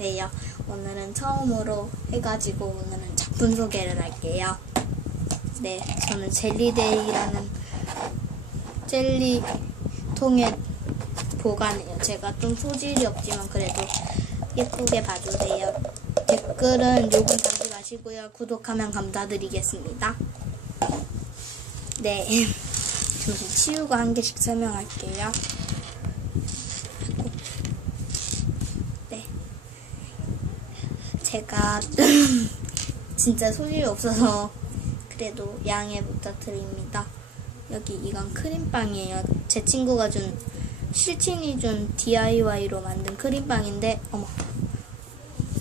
안녕하세요. 오늘은 처음으로 해가지고 오늘은 작품 소개를 할게요. 네, 저는 젤리데이라는 젤리 통에 보관해요. 제가 좀 소질이 없지만 그래도 예쁘게 봐주세요. 댓글은 요금 달지 마시고요. 구독하면 감사드리겠습니다. 네, 잠시 치우고 한 개씩 설명할게요. 네. 제가 진짜 소질이 없어서 그래도 양해 부탁드립니다. 여기 이건 크림빵이에요. 제 친구가 준 실친이 준 DIY로 만든 크림빵인데 어머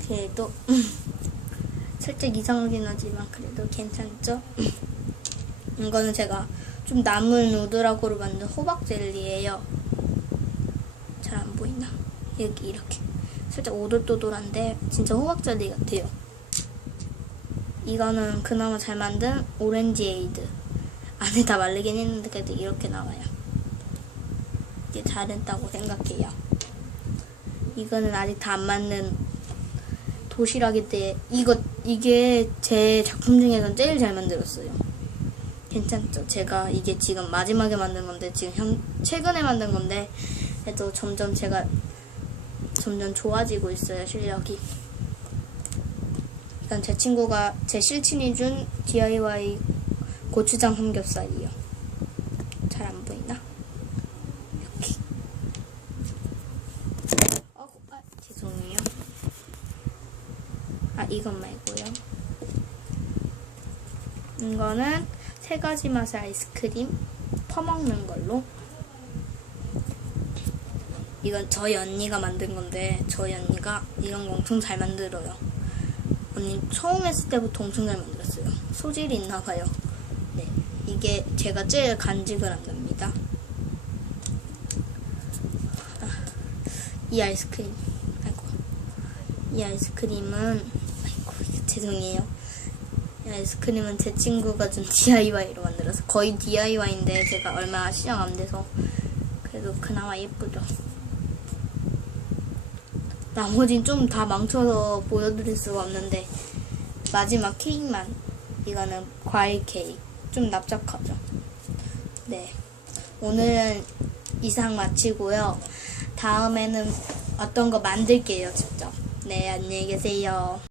그래도 살짝 이상하긴 하지만 그래도 괜찮죠? 이거는 제가 좀 남은 우드라고로 만든 호박 젤리예요. 잘 안 보이나? 여기 이렇게 살짝 오돌도돌한데 진짜 호박 젤리 같아요. 이거는 그나마 잘 만든 오렌지 에이드. 안에 다 말리긴 했는데 그래도 이렇게 나와요. 이게 잘했다고 생각해요. 이거는 아직 다 안 맞는 도시락인데 이거 이게 제 작품 중에선 제일 잘 만들었어요. 괜찮죠? 제가 이게 지금 마지막에 만든 건데 지금 현 최근에 만든 건데 그래도 점점 제가 점점 좋아지고 있어요 실력이. 일단 제 친구가 제 실친이 준 DIY 고추장 삼겹살이요. 잘 안 보이나? 이렇게. 어, 아, 죄송해요. 아 이건 말고요. 이거는 세 가지 맛의 아이스크림 퍼먹는 걸로. 이건 저희 언니가 만든 건데 저희 언니가 이런 거 엄청 잘 만들어요. 언니 처음 했을 때부터 엄청 잘 만들었어요. 소질이 있나 봐요. 네, 이게 제가 제일 간직을 한답니다. 아, 이 아이스크림, 아이고, 이 아이스크림은 아이고 죄송해요. 이 아이스크림은 제 친구가 준 DIY로 만들어서 거의 DIY인데 제가 얼마 시장 안 돼서 그래도 그나마 예쁘죠. 나머진 좀 다 망쳐서 보여드릴 수가 없는데 마지막 케이크만 이거는 과일 케이크 좀 납작하죠. 네 오늘은 이상 마치고요. 다음에는 어떤 거 만들게요 직접. 네 안녕히 계세요.